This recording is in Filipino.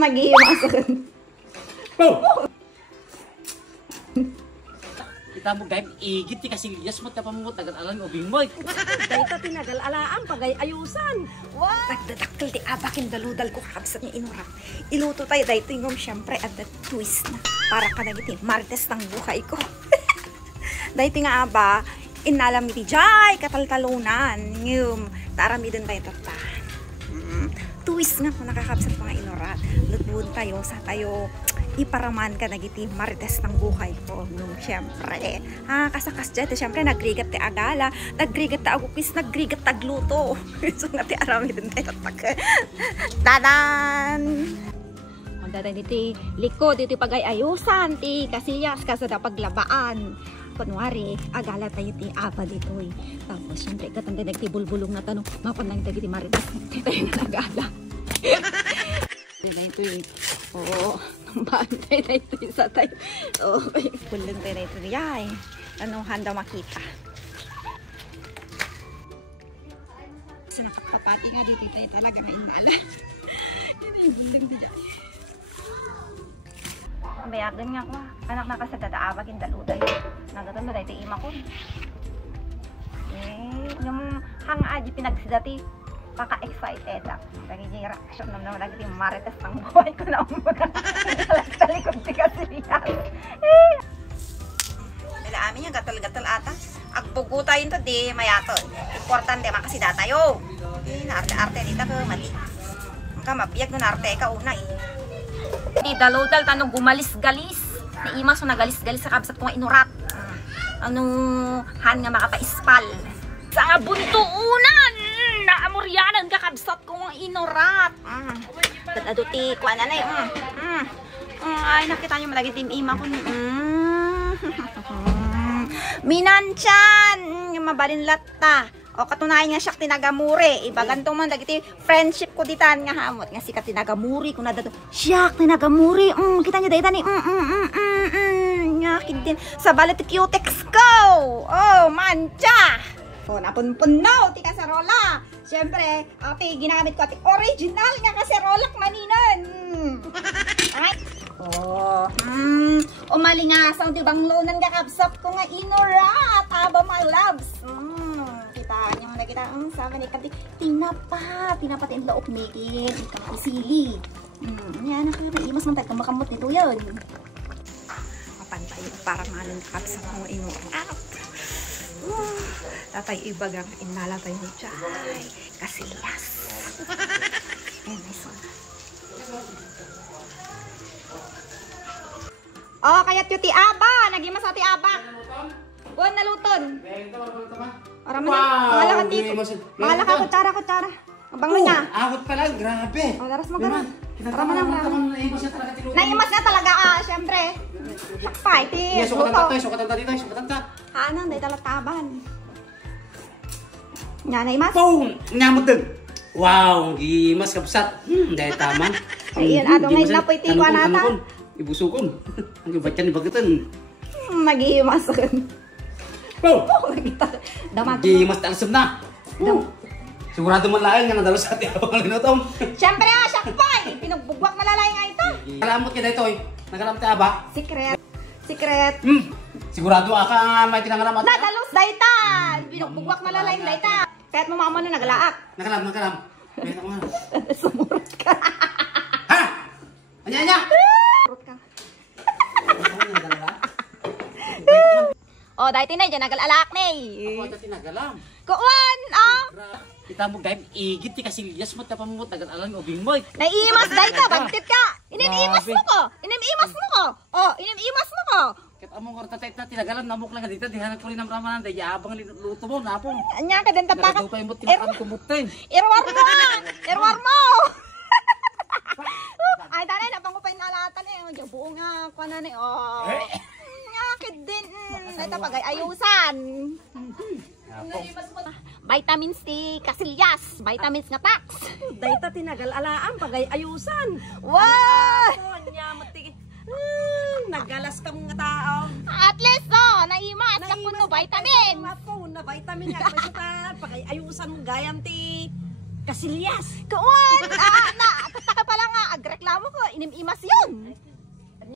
Mag-iimasan. Kita mo gayam igit ti kasiliyas mo tapamot tagal-alang ubing mo. Dahita tinagal-alaan pagay ayusan. Wow! Nagdadaktil ti abakin daludal ko kakabsat niya inurak. Iluto tayo dahito yung syempre at the twist na. Para ka nagiti marites ng buhay ko. Dahito nga aba, inalam iti jay kataltalunan. Yung tarami din tayo tatahan. Twist nga po nakakabsat mga inurak. Lutbun tayo sa tayo iparaman ka nagiti marites ng buhay ko nung syempre kasakas dyan syempre nagrigat ti agala nagrigat ti agukis nagrigat tagluto so nga ti arami din tayo dadan dadan iti likod iti pagayayusan ti kasiyas kasada paglabaan kunwari agala tayo ti apa dito tapos syempre katanda nagtibulbulong na tanong mapanang tayo ti marites tayo na agala ito oo bantay na ito isa tayo okay pulang tayo na ito yay anong handa makita sa nakakapati nga dito tayo talaga ngayon nala yun yung bulang dito bayagan nga ko anak nakasagadaawag yung daluday nagatan mo dahil ima ko yung hang-aji pinagsidati paka-excited nagiging reaction naman lagi yung marites ng buhay ko na umuna sa likod si Kasilias nila amin yung gatal-gatal ata agbugo tayo ito di mayaton importante makasida tayo naarte-arte dito ko mali ka mabiyag na arte ka una di daludal tanong gumalis-galis na imas mo nagalis-galis sa kabsat ko nga inurat anong han nga makapaispal sa nga buntuunan na amoryanan kakabsat ko nga inurat tadaduti kuha na na ay nakita nyo malagi tim ima ko minanchan mabalin latta o katunayan nga siya tinagamuri iba gantong man dagiti friendship ko ditan nga hamot nga sikat tinagamuri kung nadato siya tinagamuri kita nyo dayta ni din sa balit cutex ko oh mancha napunpunaw ti kaserola siyempre ati ginamit ko ati original nga kaserola maninan ay umalingasan ti banglonan nga kabsat ko nga inurat aba my loves kita nyo na kita sabi ni kati tinapa ti laok mikit ikaw sili yan nakaimas man tayo makamot nito yun mapantay para malin kabsat ko nga inurat tatay ibagang inala tayo ni Chay Kasilias oh kaya ti aba nagimas ati aba buwan naluton mahala ka kutsara abang na niya akot pala grabe daras mo gano'n naimas na talaga syempre sakpay ti sukatan ta anang day talataban nya naimas nyamot din wow gimas kabsat dahil tama ayun adong ngayon na po itiwa nata ibusukon ang ibatyan ni bagatan mag-iimasan gimas tangsam na sigurado man lain nga nadalo sa ating abang linutong syempre sakpay pinugbugwak malalay nga ito nakalamot ka dito nakalamot ka ba secret sigurado ka may tinangaramat nadalos dayta pinugbugwak malalay dayta kahit mo mama na naglaak nakalam sumurot ka ha anya sumurot ka oh dahil tinay dyan nagalalaak na ako ata tinagalam kuwan kita mo gayam igit ti kasiliyas mo tapamot tagal-alang ubing mo naiimas dayta bagtit ka inimimas mo ko oh inimimas mo ko ket among orta tait na tinagalam namok lang dito dihanag ko rin ang ramanan day abang luto mo napong anya ka den tatakat pa imot tinakan kumutin irwar mo ay tanay na pang upay nalatan buo nga kuan na nya kid din dayta pagay ayusan vitamins ti Kasilias vitamins nga tax Dayta tinagal-alaan pagay ayusan wow nagalas ka mga tao at least naimas ka puno vitamin na vitamin nga pagay ayusan mo gayam ti Kasilias kuwan na kataka pala nga agreklamo ko inimimas yun.